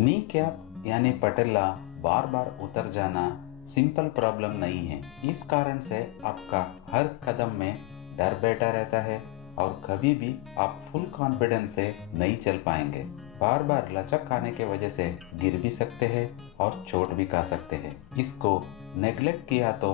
Knee cap यानी पटेला बार बार उतर जाना सिंपल प्रॉब्लम नहीं है। इस कारण से आपका हर कदम में डर बैठा रहता है और कभी भी आप फुल कॉन्फिडेंस से नहीं चल पाएंगे। बार बार लचक खाने के वजह से गिर भी सकते हैं और चोट भी खा सकते हैं। इसको नेग्लेक्ट किया तो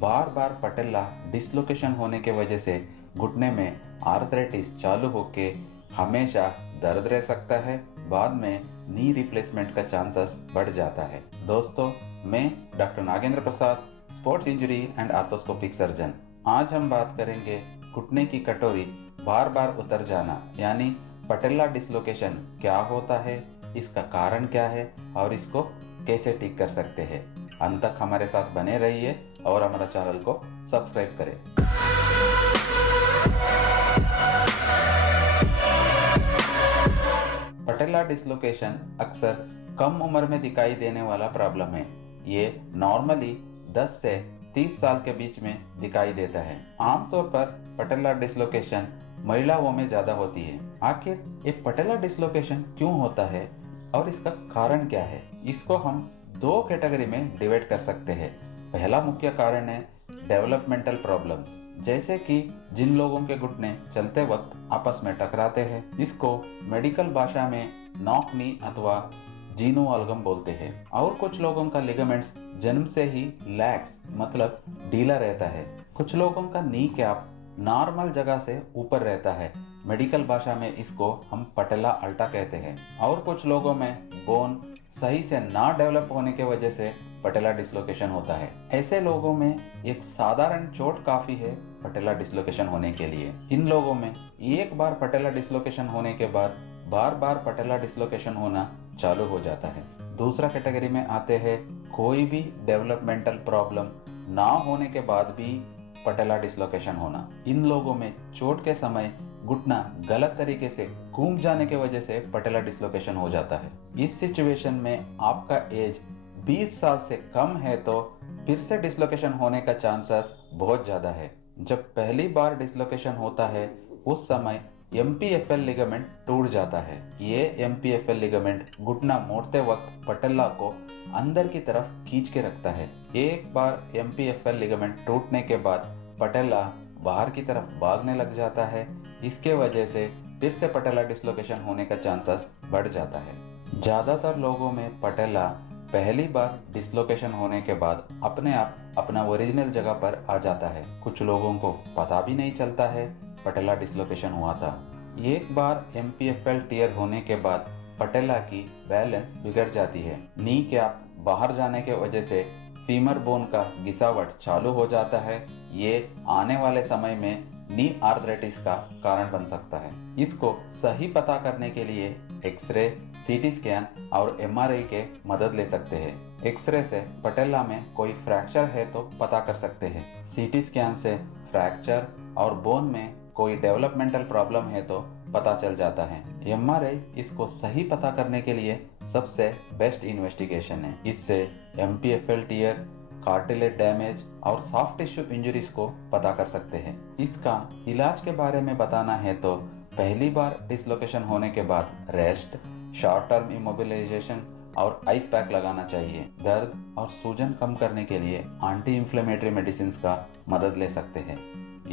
बार बार पटेला डिसलोकेशन होने के वजह से घुटने में आर्थराइटिस चालू होके हमेशा दर्द रह सकता है। बाद में नी रिप्लेसमेंट का चांसेस बढ़ जाता है। दोस्तों, मैं doctor Nagendra Prasad, sports injury and arthroscopic surgeon. आज हम बात करेंगे घुटने की कटोरी बार बार उतर जाना यानी पटेला डिसलोकेशन क्या होता है, इसका कारण क्या है और इसको कैसे ठीक कर सकते हैं। अंत तक हमारे साथ बने रहिए और हमारा चैनल को सब्सक्राइब करें। पटेला डिसलोकेशन अक्सर कम उम्र में दिखाई देने वाला प्रॉब्लम है। ये नॉर्मली 10 से 30 साल के बीच में दिखाई देता है। आमतौर पर पटेला डिसलोकेशन महिलाओं में ज्यादा होती है। आखिर ये पटेला डिसलोकेशन क्यों होता है और इसका कारण क्या है, इसको हम दो कैटेगरी में डिवाइड कर सकते हैं। पहला मुख्य कारण है डेवलपमेंटल प्रॉब्लम्स, जैसे कि जिन लोगों के घुटने चलते वक्त आपस में टकराते हैं, इसको मेडिकल भाषा में नॉक नी अथवा जीनो अलगम बोलते हैं। और कुछ लोगों का लिगामेंट्स जन्म से ही लैक्स मतलब ढीला रहता है। कुछ लोगों का नी कैप नॉर्मल जगह से ऊपर रहता है, मेडिकल भाषा में इसको हम पटेला अल्टा कहते हैं। और कुछ लोगों में बोन सही से ना डेवलप होने की वजह से पटेला डिसलोकेशन होता है। ऐसे लोगों में एक साधारण चोट काफी है पटेला डिसलोकेशन होने के लिए। इन लोगों में एक बार पटेला डिसलोकेशन होने के बाद बार बार पटेला डिसलोकेशन होना चालू हो जाता है। दूसरा कैटेगरी में आते हैं कोई भी डेवलपमेंटल प्रॉब्लम ना होने के बाद भी पटेला डिसलोकेशन होना। इन लोगों में चोट के समय घुटना गलत तरीके से घूम जाने की वजह से पटेला डिसलोकेशन हो जाता है। इस सिचुएशन में आपका एज 20 साल से कम है तो फिर से डिसलोकेशन होने का चांसेस बहुत ज्यादा है। जब पहली बार डिसलोकेशन होता है उस समय MPFL लिगामेंट टूट जाता है। ये MPFL लिगामेंट घुटना मोड़ते वक्त पटेला को अंदर की तरफ खींच के रखता है। एक बार MPFL लिगामेंट टूटने के बाद पटेला बाहर की तरफ भागने लग जाता है। इसके वजह से फिर से पटेला डिसलोकेशन होने का चांसेस बढ़ जाता है। ज्यादातर लोगों में पटेला पहली बार डिसलोकेशन होने के बाद अपने आप अपना ओरिजिनल जगह पर आ जाता है। कुछ लोगों को पता भी नहीं चलता है पटेला डिसलोकेशन हुआ था। एक बार MPFL टीयर होने के बाद पटेला की बैलेंस बिगड़ जाती है। नी कैप बाहर जाने के वजह से फीमर बोन का घिसावट चालू हो जाता है। ये आने वाले समय में नी आर्थराइटिस का कारण बन सकता है। इसको सही पता करने के लिए एक्सरे, CT स्कैन और MRI के मदद ले सकते हैं। एक्सरे से पटेला में कोई फ्रैक्चर है तो पता कर सकते हैं। CT स्कैन से फ्रैक्चर और बोन में कोई डेवलपमेंटल प्रॉब्लम है तो पता चल जाता है। MRI इसको सही पता करने के लिए सबसे बेस्ट इन्वेस्टिगेशन है। इससे MPFL टीयर, कार्टिलेज डैमेज और सॉफ्ट टिश्यू इंजरीज को पता कर सकते हैं। इसका इलाज के बारे में बताना है तो पहली बार डिसलोकेशन होने के बाद रेस्ट, शॉर्ट टर्म इमोबिलाइजेशन और आइस पैक लगाना चाहिए। दर्द और सूजन कम करने के लिए एंटी इंफ्लेमेटरी मेडिसिन का मदद ले सकते हैं।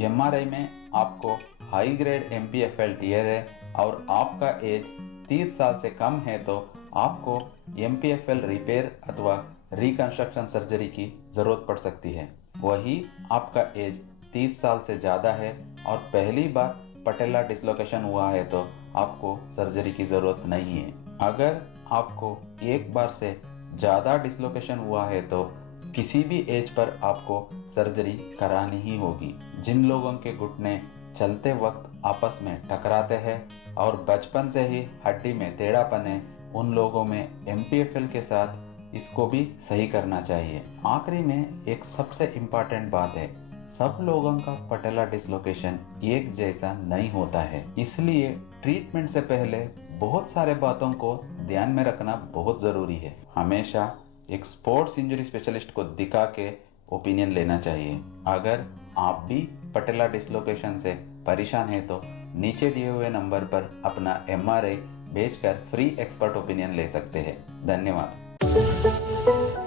MRI में आपको हाई ग्रेड MPFL टीयर है और आपका एज 30 साल से कम है तो आपको MPFL रिपेयर अथवा रिकंस्ट्रक्शन सर्जरी की जरूरत पड़ सकती है। वही आपका एज 30 साल से ज्यादा है और पहली बार पटेला डिसलोकेशन हुआ है तो आपको सर्जरी की जरूरत नहीं है। अगर आपको एक बार से ज्यादा डिसलोकेशन हुआ है तो किसी भी एज पर आपको सर्जरी करानी ही होगी। जिन लोगों के घुटने चलते वक्त आपस में टकराते हैं और बचपन से ही हड्डी में टेढ़ापन है, उन लोगों में MPFL के साथ इसको भी सही करना चाहिए। आखिरी में एक सबसे इम्पोर्टेंट बात है, सब लोगों का पटेला डिसलोकेशन एक जैसा नहीं होता है, इसलिए ट्रीटमेंट से पहले बहुत सारे बातों को ध्यान में रखना बहुत जरूरी है। हमेशा एक स्पोर्ट्स इंजरी स्पेशलिस्ट को दिखा के ओपिनियन लेना चाहिए। अगर आप भी पटेला डिसलोकेशन से परेशान है तो नीचे दिए हुए नंबर पर अपना MRI भेजकर फ्री एक्सपर्ट ओपिनियन ले सकते हैं। धन्यवाद।